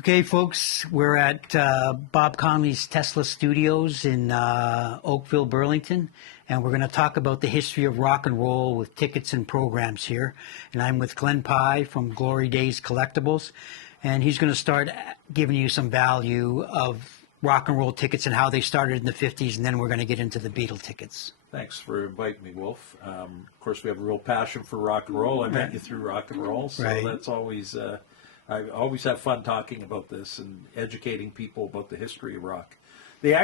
Okay, folks, we're at Bob Conley's Tesla Studios in Oakville, Burlington, and we're going to talk about the history of rock and roll with tickets and programs here. And I'm with Glenn Pye from Glory Days Collectibles, and he's going to start giving you some value of rock and roll tickets and how they started in the 50s, and then we're going to get into the Beatle tickets. Thanks for inviting me, Wolf. Of course, we have a real passion for rock and roll. I met you through rock and roll, so that's always... I always have fun talking about this and educating people about the history of rock. The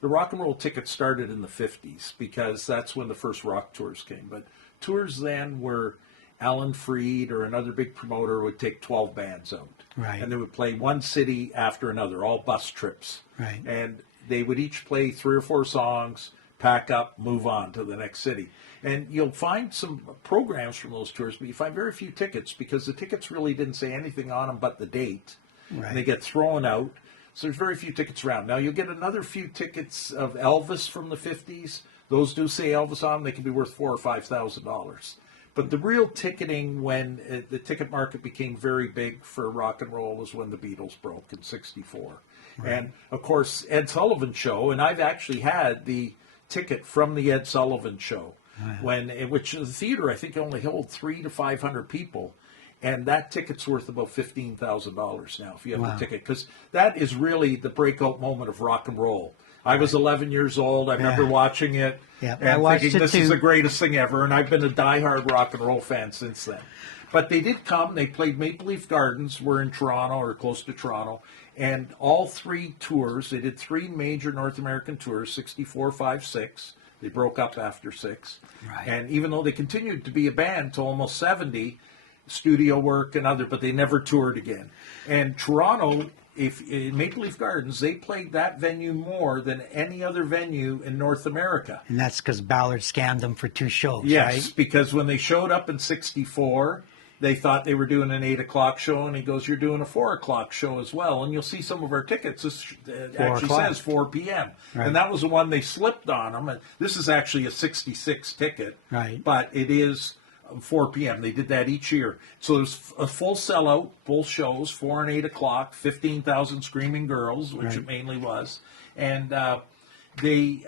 rock and roll ticket started in the 50s because that's when the first rock tours came. But tours then were Alan Freed or another big promoter would take 12 bands out. Right. And they would play one city after another, all bus trips. Right. And they would each play 3 or 4 songs, pack up, move on to the next city. And you'll find some programs from those tours, but you find very few tickets because the tickets really didn't say anything on them but the date. Right. And they get thrown out. So there's very few tickets around. Now you'll get another few tickets of Elvis from the 50s. Those do say Elvis on them. They can be worth $4,000 or $5,000. But the real ticketing when the ticket market became very big for rock and roll was when the Beatles broke in '64. Right. And, of course, Ed Sullivan Show, and I've actually had the ticket from the Ed Sullivan Show. Which the theater I think only held 300 to 500 people, and that ticket's worth about $15,000 now if you have the ticket, because that is really the breakout moment of rock and roll. I was 11 years old. I remember watching it and thinking this is the greatest thing ever, and I've been a diehard rock and roll fan since then. But they did come. They played Maple Leaf Gardens. We're in Toronto or close to Toronto, and all 3 tours. They did 3 major North American tours: '64, '5, '6. They broke up after 6. Right. And even though they continued to be a band till almost 70, studio work and other, but they never toured again. And Toronto, in Maple Leaf Gardens, they played that venue more than any other venue in North America. And that's because Ballard scammed them for 2 shows, yes, right? Because when they showed up in '64, they thought they were doing an 8 o'clock show, and he goes, "You're doing a 4 o'clock show as well." And you'll see some of our tickets. This actually says 4 p.m. Right. And that was the one they slipped on them. And this is actually a '66 ticket, right? But it is 4 p.m. They did that each year. So there's a full sellout, both shows, 4 and 8 o'clock, 15,000 screaming girls, which it mainly was. And they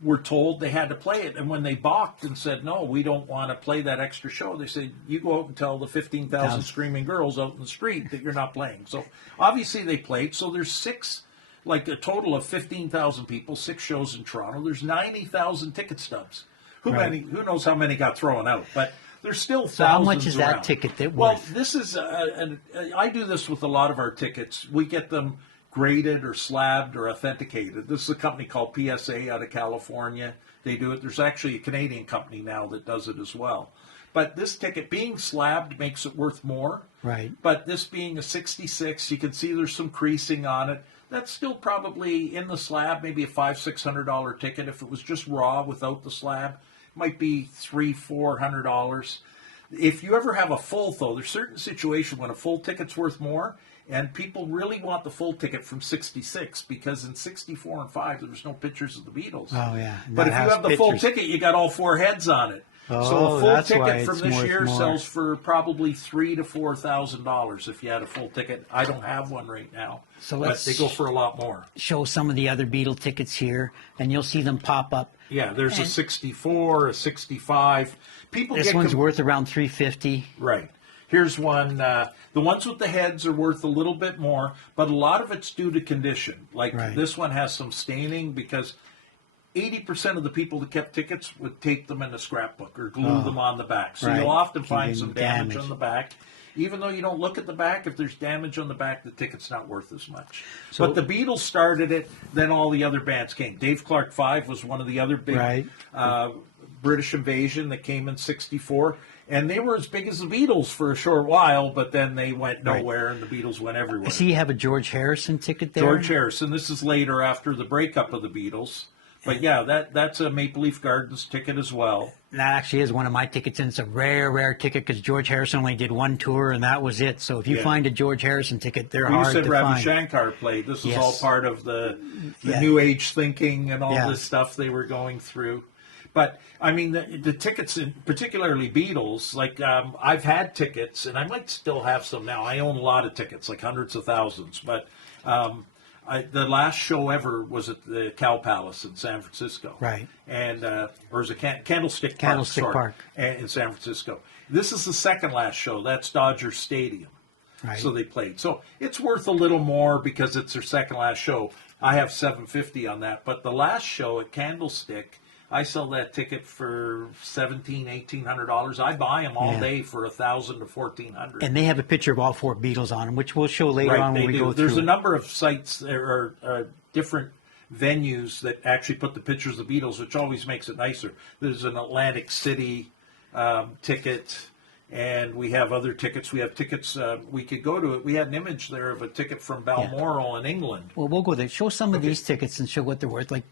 were told they had to play it, and when they balked and said, "No, we don't want to play that extra show," they said, "You go out and tell the 15,000 screaming girls out in the street that you're not playing." So obviously they played. So there's 6, like a total of 15,000 people, 6 shows in Toronto. There's 90,000 ticket stubs. Who knows how many got thrown out? But there's still thousands. So how much is around. that ticket worth? Well, this is I do this with a lot of our tickets. We get them graded or slabbed or authenticated. This is a company called PSA out of California. They do it. There's actually a Canadian company now that does it as well. But this ticket being slabbed makes it worth more. Right. But this being a '66, you can see there's some creasing on it. That's still probably in the slab, maybe a $500-600 ticket. If it was just raw without the slab, it might be $300-400. If you ever have a full, though, there's certain situations when a full ticket's worth more. And people really want the full ticket from '66 because in '64 and '5 there was no pictures of the Beatles. Oh yeah. But if you have the full ticket, you got all 4 heads on it. So a full ticket from this year sells for probably $3,000 to $4,000 if you had a full ticket. I don't have one right now, but they go for a lot more. Show some of the other Beatle tickets here, and you'll see them pop up. Yeah, there's a '64, a '65. This one's worth around $350. Right. Here's one. The ones with the heads are worth a little bit more, but a lot of it's due to condition. Like this one has some staining because 80% of the people that kept tickets would tape them in a scrapbook or glue them on the back. So you'll often find some damage on the back. Even though you don't look at the back, if there's damage on the back, the ticket's not worth as much. But the Beatles started it, then all the other bands came. Dave Clark 5 was one of the other big British Invasion that came in '64. And they were as big as the Beatles for a short while, but then they went nowhere, and the Beatles went everywhere. I see you have a George Harrison ticket there. George Harrison. This is later after the breakup of the Beatles. But yeah, that's a Maple Leaf Gardens ticket as well. That actually is one of my tickets, and it's a rare ticket because George Harrison only did 1 tour, and that was it. So if you find a George Harrison ticket, they're hard to find. You said Ravi Shankar played. This is all part of the New Age thinking and all this stuff they were going through. But I mean, the tickets, particularly Beatles, like I've had tickets, and I might still have some now. I own a lot of tickets, like hundreds of thousands. But the last show ever was at the Cow Palace in San Francisco, Right. And or is it Candlestick Park? Candlestick sorry, Park. in San Francisco. This is the second last show. That's Dodger Stadium. Right. So they played. So it's worth a little more because it's their second last show. I have $750 on that. But the last show at Candlestick, I sell that ticket for $1,700-$1,800. I buy them all day for $1,000 to $1,400. And they have a picture of all four Beatles on them, which we'll show later on when they we do. go There's through. a number of sites or different venues that actually put the pictures of the Beatles, which always makes it nicer. There's an Atlantic City ticket. And we have other tickets. We have tickets. We could go to it. We had an image there of a ticket from Balmoral in England. Well, we'll go there. Show some of these tickets and show what they're worth. Like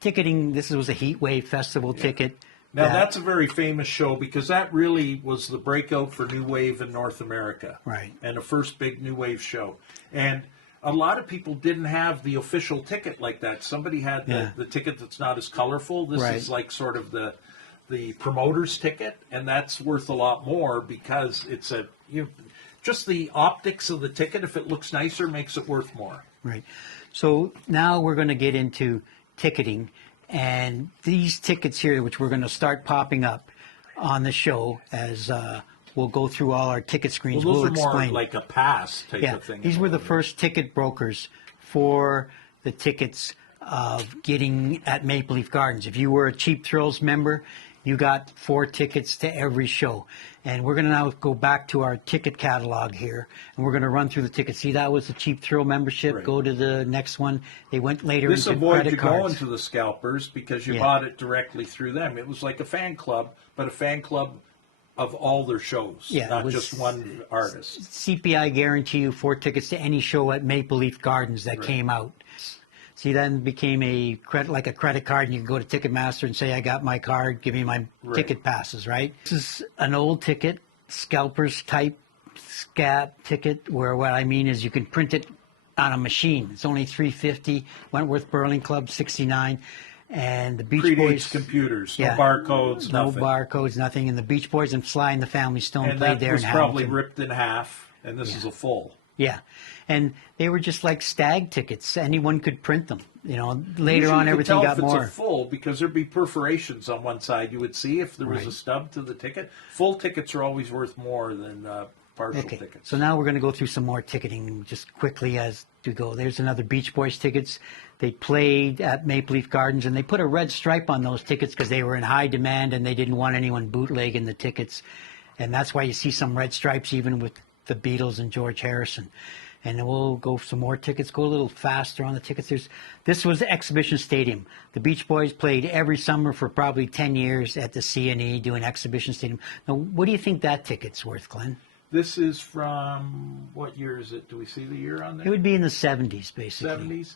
ticketing, this was a Heat Wave Festival ticket. Now, that's a very famous show because that really was the breakout for New Wave in North America. Right. And the first big New Wave show. And a lot of people didn't have the official ticket like that. Somebody had the ticket that's not as colorful. This is like sort of the promoter's ticket, and that's worth a lot more because it's just the optics of the ticket. If it looks nicer, makes it worth more. Right. So now we're going to get into ticketing, and these tickets here, which we're going to start popping up on the show as we'll go through all our ticket screens. Well, those we'll are explain. more like a pass type of thing. These were the first ticket brokers for the tickets of getting at Maple Leaf Gardens. If you were a Cheap Thrills member, you got 4 tickets to every show. And we're going to now go back to our ticket catalog here, and we're going to run through the tickets. See, that was the Cheap Thrill membership. Right. Go to the next one. They went later This into avoids credit you cards. going to the scalpers because you bought it directly through them. It was like a fan club, but a fan club of all their shows, not just one artist. CPI guarantee you 4 tickets to any show at Maple Leaf Gardens that came out. See, then became like a credit card, and you can go to Ticketmaster and say, I got my card, give me my ticket passes, right? This is an old ticket, scalpers type scab ticket, where what I mean is you can print it on a machine. It's only $3.50. Wentworth Burling Club, $69. And the Beach Predates Boys. computers, no barcodes, no nothing. barcodes, nothing. And the Beach Boys and Sly and the Family Stone And played that there was in probably Hamilton. ripped in half, and this is a full. Yeah, and they were just like stag tickets. Anyone could print them. You know, later Usually on you everything could got tell if more. it's a full because there'd be perforations on one side. You would see if there was a stub to the ticket. Full tickets are always worth more than partial tickets. So now we're going to go through some more ticketing just quickly as we go. There's another Beach Boys tickets. They played at Maple Leaf Gardens, and they put a red stripe on those tickets because they were in high demand and they didn't want anyone bootlegging the tickets. And that's why you see some red stripes even with the Beatles and George Harrison. And then we'll go some more tickets, go a little faster on the tickets. This was the Exhibition Stadium. The Beach Boys played every summer for probably 10 years at the C&E doing Exhibition Stadium. Now, what do you think that ticket's worth, Glenn? This is from, what year is it? Do we see the year on there? It would be in the 70s, basically. 70s.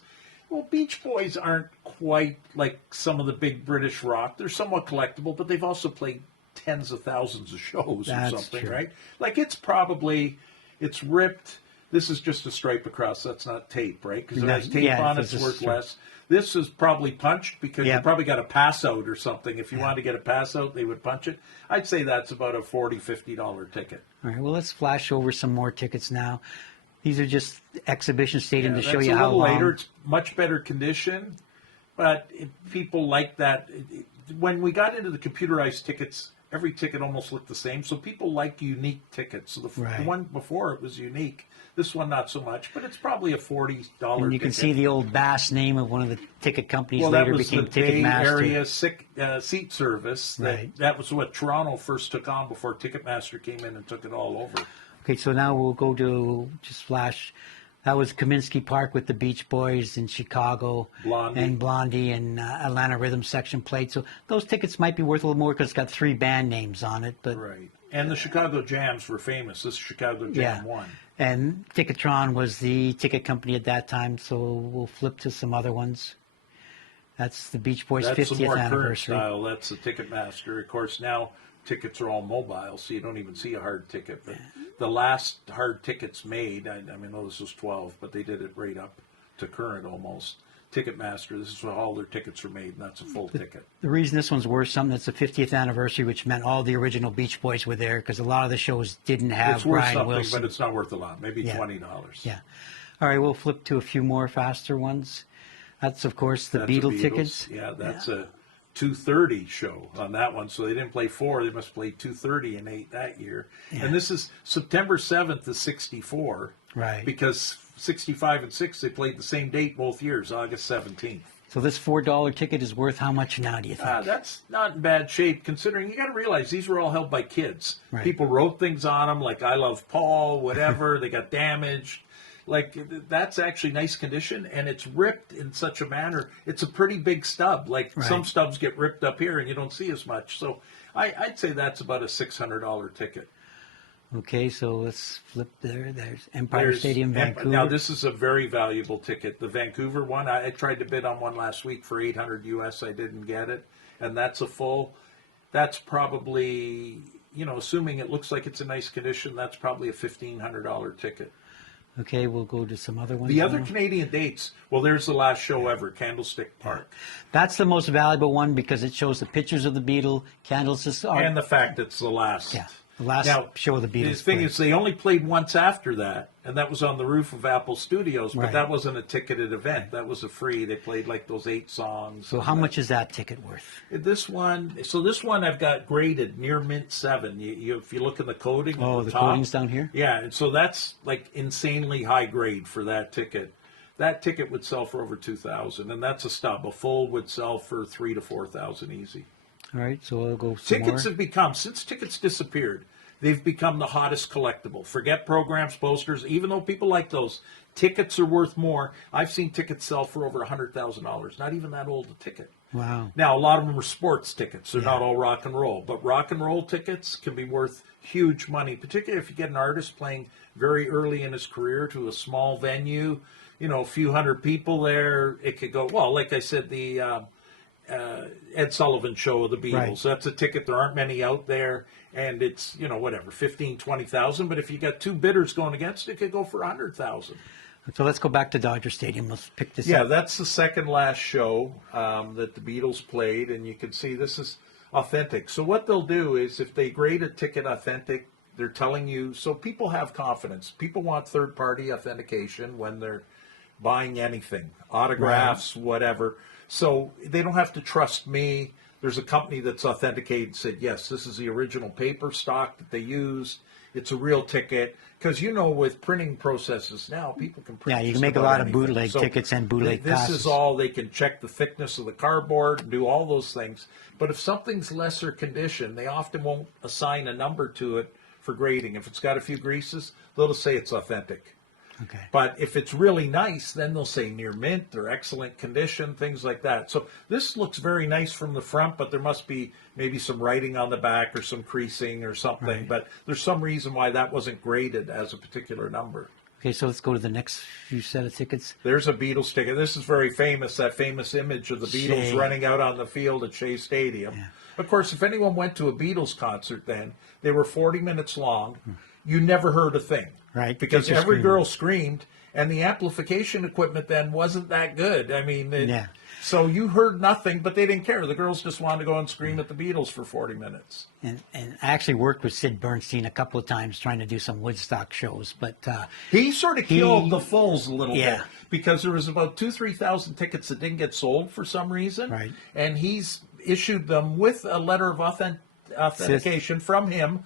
Well, Beach Boys aren't quite like some of the big British rock. They're somewhat collectible, but they've also played tens of thousands of shows That's or something, true. right? Like it's ripped. This is just a stripe across. That's not tape, right? Because if it has tape on it, it's worth less. This is probably punched because you probably got a pass out or something. If you want to get a pass out, they would punch it. I'd say that's about a $40, $50 ticket. All right, well, let's flash over some more tickets now. These are just Exhibition Stadium to show you a how little long. later. It's much better condition, but people like that. When we got into the computerized tickets, every ticket almost looked the same. So people like unique tickets. So the one before it was unique. This one not so much, but it's probably a $40 And you can ticket. see the old Bass name of one of the ticket companies Well, later that was became the Bay Ticketmaster. Area seat service. That was what Toronto first took on before Ticketmaster came in and took it all over. Okay, so now we'll go to just flash. That was Kaminsky Park with the Beach Boys in Chicago. Blondie and Atlanta Rhythm Section played. So those tickets might be worth a little more because it's got 3 band names on it. But Right. And the Chicago Jams were famous. This Chicago Jam won. And Ticketron was the ticket company at that time, so we'll flip to some other ones. That's the Beach Boys' That's 50th the more current anniversary. style. That's the Ticketmaster. Of course, now tickets are all mobile, so you don't even see a hard ticket. But the last hard tickets made, I mean, this was 12, but they did it right up to current almost. Ticketmaster. This is how all their tickets are made, and that's a full ticket. The reason this one's worth something, that's the 50th anniversary, which meant all the original Beach Boys were there because a lot of the shows didn't have It's worth Brian something, Wilson. but it's not worth a lot. Maybe Yeah. $20. Yeah. All right, we'll flip to a few more faster ones. That's, of course, the That's a Beatle tickets. Yeah, that's a 2:30 show on that one. So they didn't play 4. They must play 2:30 and 8 that year. Yeah. And this is September 7th of 64. Right. Because 65 and 6, they played the same date both years, August 17th. So this $4 ticket is worth how much now, do you think? That's not in bad shape, considering you got to realize these were all held by kids. Right. People wrote things on them, like "I love Paul," whatever. They got damaged. Like, that's actually nice condition, and it's ripped in such a manner. It's a pretty big stub. Like Right. some stubs get ripped up here, and you don't see as much. So I'd say that's about a $600 ticket. Okay, so let's flip there. There's Empire There's- Stadium, Vancouver. Now, this is a very valuable ticket. The Vancouver one, I tried to bid on one last week for $800 US. I didn't get it. And that's a full, that's probably, assuming it looks like it's in nice condition, that's probably a $1,500 ticket. Okay, we'll go to some other ones. The other now. Canadian dates, well, there's the last show ever, Candlestick Park. That's the most valuable one because it shows the pictures of the Beatles, Candlestick. And the fact it's the last. Yeah, the last Now, show of the Beatles. The thing played. is, they only played once after that, and that was on the roof of Apple Studios, but Right. that wasn't a ticketed event. That was a free. They played like those 8 songs. So how much is that ticket worth? This one I've got graded near mint 7. If you look in the coding, Oh, at the top, coding's down here? Yeah, and so that's like insanely high grade for that ticket. That ticket would sell for over 2,000, and that's a stub. A full would sell for 3,000 to 4,000 easy. All right, so I'll go some Tickets more. have become, since tickets disappeared, they've become the hottest collectible. Forget programs, posters, even though people like those, tickets are worth more. I've seen tickets sell for over $100,000. Not even that old a ticket. Wow. Now, a lot of them are sports tickets. They're Yeah. not all rock and roll. But rock and roll tickets can be worth huge money, particularly if you get an artist playing very early in his career to a small venue, a few hundred people there. It could go, well, like I said, the Ed Sullivan show of the Beatles. Right. That's a ticket. There aren't many out there. And it's, whatever, 15, 20,000. But if you got 2 bidders going against it, it could go for 100,000. So let's go back to Dodger Stadium. Let's pick this Yeah, up. that's the second last show that the Beatles played, and you can see this is authentic. So what they'll do is if they grade a ticket authentic, they're telling you, so people have confidence. People want third-party authentication when they're buying anything, autographs, whatever. So they don't have to trust me. There's a company that's authenticated and said, yes, this is the original paper stock that they used. It's a real ticket. Because, with printing processes now, people can print Yeah, you can just make a about lot of anything. bootleg So tickets and bootleg this passes. is all, they can check the thickness of the cardboard and do all those things. But if something's lesser condition, they often won't assign a number to it for grading. If it's got a few greases, they'll just say it's authentic. Okay. But if it's really nice, then they'll say near mint or excellent condition, things like that. So this looks very nice from the front, but there must be maybe some writing on the back or some creasing or something. Right. But there's some reason why that wasn't graded as a particular number. Okay, so let's go to the next few set of tickets. There's a Beatles ticket. This is very famous, that famous image of the Beatles Shea. running out on the field at Shea Stadium. Yeah. Of course, if anyone went to a Beatles concert then, they were 40 minutes long. You never heard a thing. Right, Because kids are every screaming. girl screamed, and the amplification equipment then wasn't that good. I mean, Yeah. So you heard nothing, but they didn't care. The girls just wanted to go and scream at the Beatles for 40 minutes. And I actually worked with Sid Bernstein a couple of times trying to do some Woodstock shows, but He sort of killed the Foles a little Yeah. bit because there was about 2,000-3,000 tickets that didn't get sold for some reason. Right. And he's issued them with a letter of authentication from him.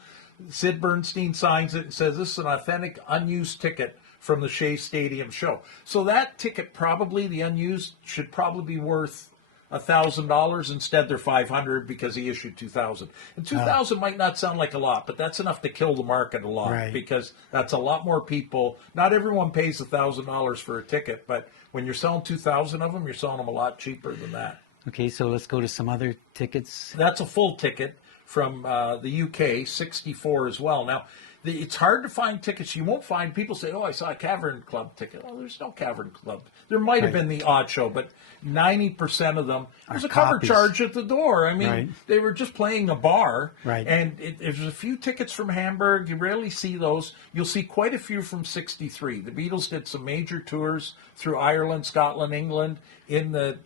Sid Bernstein signs it and says this is an authentic, unused ticket from the Shea Stadium show. So that ticket, probably the unused, should probably be worth $1,000. Instead, they're $500 because he issued 2,000. And 2,000 might not sound like a lot, but that's enough to kill the market a lot Right. because that's a lot more people. Not everyone pays $1,000 for a ticket, but when you're selling 2,000 of them, you're selling them a lot cheaper than that. okay, so let's go to some other tickets. That's a full ticket from the UK, 64 as well. Now, It's hard to find tickets. You won't find people say, "Oh, I saw a Cavern Club ticket." Oh, there's no Cavern Club. There might have Right. been the odd show, but 90% of them there's a cover copies. charge at the door. I mean, Right. they were just playing a bar, Right. and there's a few tickets from Hamburg. You rarely see those. You'll see quite a few from '63. The Beatles did some major tours through Ireland, Scotland, England in the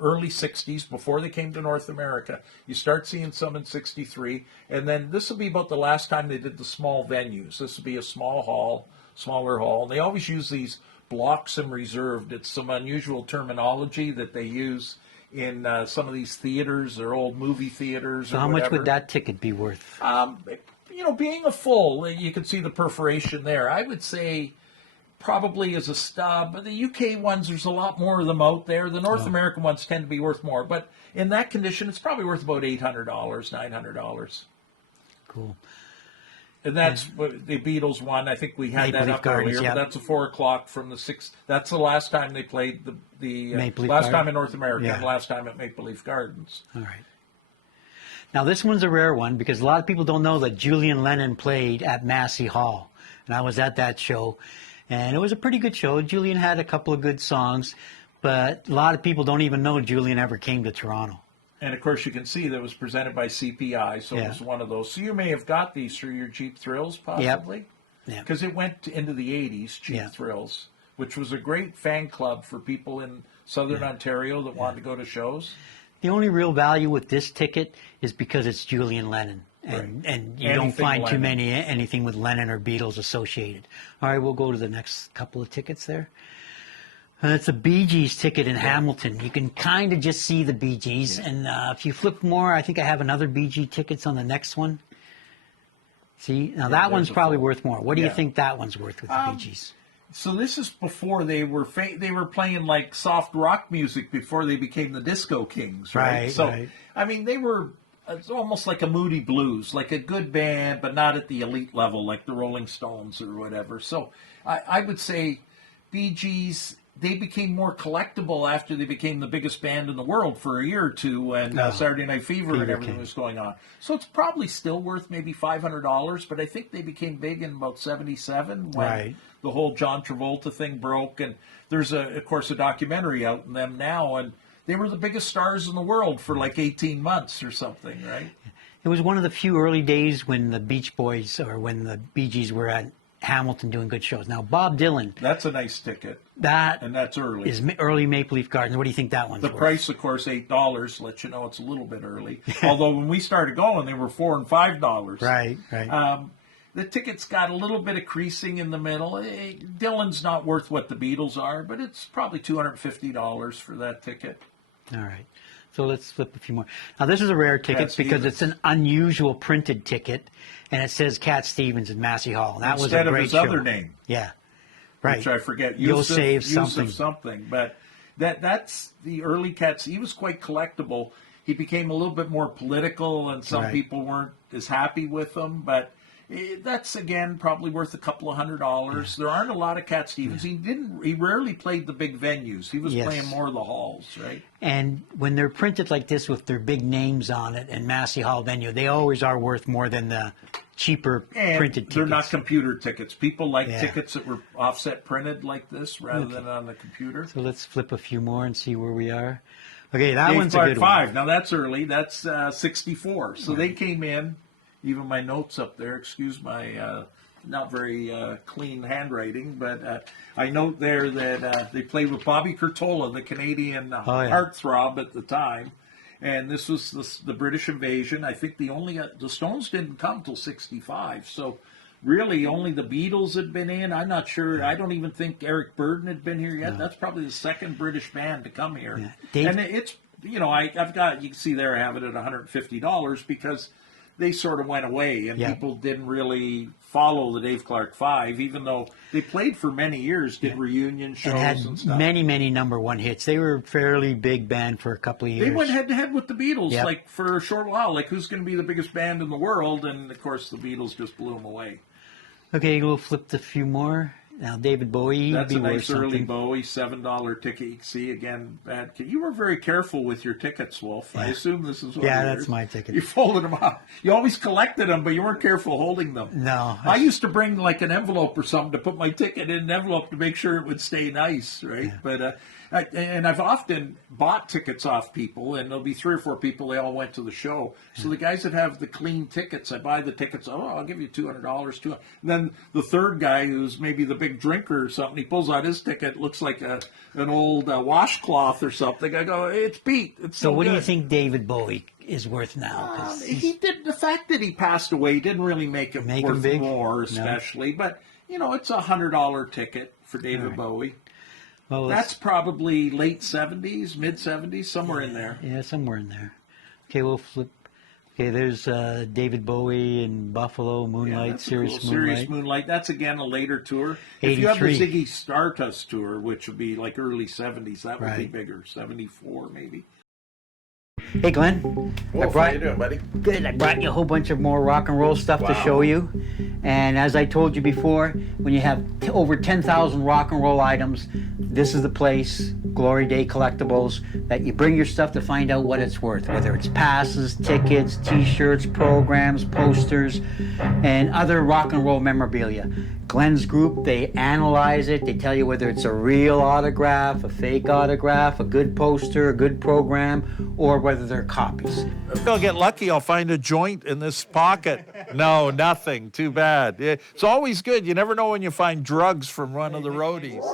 early '60s before they came to North America. You start seeing some in '63, and then this will be about the last time they did the small venues. This will be a small hall, smaller hall. And they always use these blocks and reserved. It's some unusual terminology that they use in some of these theaters or old movie theaters. So or how much whatever. would that ticket be worth? Being a full, you can see the perforation there. I would say probably as a stub. But the UK ones, there's a lot more of them out there. The North American ones tend to be worth more. But in that condition, it's probably worth about $800, $900. Cool. And that's what the Beatles one. I think we had Maple that Leaf up Gardens, earlier. yeah. But that's a 4 o'clock from the 6th. That's the last time they played the Maple Leaf last Garden? time in North America Yeah. and last time at Maple Leaf Gardens. All right. Now, this one's a rare one because a lot of people don't know that Julian Lennon played at Massey Hall. And I was at that show, and it was a pretty good show. Julian had a couple of good songs, but a lot of people don't even know Julian ever came to Toronto. And of course, you can see that it was presented by CPI, so Yeah. it was one of those. So you may have got these through your Jeep Thrills, possibly, Yeah. because it went into the '80s. Jeep Yeah. Thrills, which was a great fan club for people in Southern Ontario that wanted to go to shows. The only real value with this ticket is because it's Julian Lennon. And you don't Anything find too Lennon. many anything with Lennon or Beatles associated. All right, we'll go to the next couple of tickets there. It's a Bee Gees ticket in Hamilton. You can kind of just see the Bee Gees. And if you flip more, I think I have another Bee Gees tickets on the next one. See, now that one's there's a probably full- worth more. What do you Yeah. think that one's worth with the Bee Gees? So this is before they were they were playing like soft rock music before they became the Disco Kings, right? Right, So right. I mean, they were it's almost like a Moody Blues, like a good band, but not at the elite level, like the Rolling Stones or whatever. So I would say Bee Gees. They became more collectible after they became the biggest band in the world for a year or two when Saturday Night Fever and everything came. was going on. So it's probably still worth maybe $500, but I think they became big in about '77 when Right. the whole John Travolta thing broke. And there's, of course, a documentary out on them now, and they were the biggest stars in the world for like 18 months or something, right? It was one of the few early days when the Beach Boys or when the Bee Gees were at Hamilton doing good shows. Now, Bob Dylan, That's a nice ticket, that and that's early. is early Maple Leaf Gardens. What do you think that one's The worth? price, of course, $8. Let you know it's a little bit early. Although when we started going, they were $4 and $5. Right, right. The ticket's got a little bit of creasing in the middle. Dylan's not worth what the Beatles are, but it's probably $250 for that ticket. All right. So let's flip a few more. Now, this is a rare ticket Cat because Stevens. it's an unusual printed ticket, and it says Cat Stevens in Massey Hall. And that was Instead a of great his show. other name, Yeah. Right. which I forget. You'll Yusuf- save Yusuf something. something. But that's the early Cats. He was quite collectible. He became a little bit more political, and some Right. people weren't as happy with him. But that's again probably worth a couple of $100. There aren't a lot of Cat Stevens. He rarely played the big venues. He was Yes. playing more of the halls, right? And when they're printed like this with their big names on it and Massey Hall venue, they always are worth more than the cheaper And printed tickets. they're not computer tickets. People like Yeah. tickets that were offset printed like this rather than on the computer. So let's flip a few more and see where we are. Okay, that Dave one's a Clark good 5. one. Now that's early. That's 64. So they came in. Even my notes up there. Excuse my not very clean handwriting, but I note there that they played with Bobby Curtola, the Canadian yeah. heartthrob at the time. And this was the British invasion. I think the Stones didn't come till '65. So really, only the Beatles had been in. I'm not sure. I don't even think Eric Burdon had been here yet. That's probably the second British band to come here. Yeah. Dave- And it's I've got, you can see there I have it at $150 because they sort of went away and Yeah. people didn't really follow the Dave Clark 5, even though they played for many years, did reunion shows And and, had stuff. many, many number one hits. They were a fairly big band for a couple of years. They went head to head with the Beatles, Yep. like for a short while. Like, who's going to be the biggest band in the world? And of course, the Beatles just blew them away. Okay, we'll flip a few more. Now, David Bowie, he'd That's be a worth nice early something. Bowie, $7 ticket. You can see again, bad. You were very careful with your tickets, Wolf. I Yeah. assume this is one Yeah, of that's yours. my ticket. You folded them up. You always collected them, but you weren't careful holding them. No. I used to bring like an envelope or something to put my ticket in an envelope to make sure it would stay nice, right? Yeah. But and I've often bought tickets off people, and there'll be 3 or 4 people. They all went to the show. So the guys that have the clean tickets, I buy the tickets. Oh, I'll give you $200. And then the third guy, who's maybe the big drinker or something, he pulls out his ticket. Looks like an old washcloth or something. I go, hey, it's Pete. It's So, what do you good. think David Bowie is worth now? 'Cause He did. The fact that he passed away didn't really make it Make him worth big? more, No. especially. But it's $100 ticket for David Right. Bowie. well, That's probably late 70s, mid 70s, somewhere in there. yeah, somewhere in there. Okay, we'll flip. Okay, there's David Bowie in Buffalo, Yeah, Moonlight, that's a Serious cool. Moonlight. Serious Moonlight. That's again a later tour. If you have the 83. Ziggy Stardust tour, which would be like early 70s, that would be Right. bigger. 74 maybe. Hey, Glenn. Wolf, how you doing, buddy? Good. I brought you a whole bunch of more rock and roll stuff to Wow. show you. And as I told you before, when you have over 10,000 rock and roll items, this is the place, Glory Day Collectibles, that you bring your stuff to find out what it's worth, whether it's passes, tickets, t-shirts, programs, posters, and other rock and roll memorabilia. Glenn's group, they analyze it. They tell you whether it's a real autograph, a fake autograph, a good poster, a good program, or whether they're copies. If I'll get lucky, I'll find a joint in this pocket. No, nothing. Too bad. It's always good. You never know when you find drugs from one of the roadies.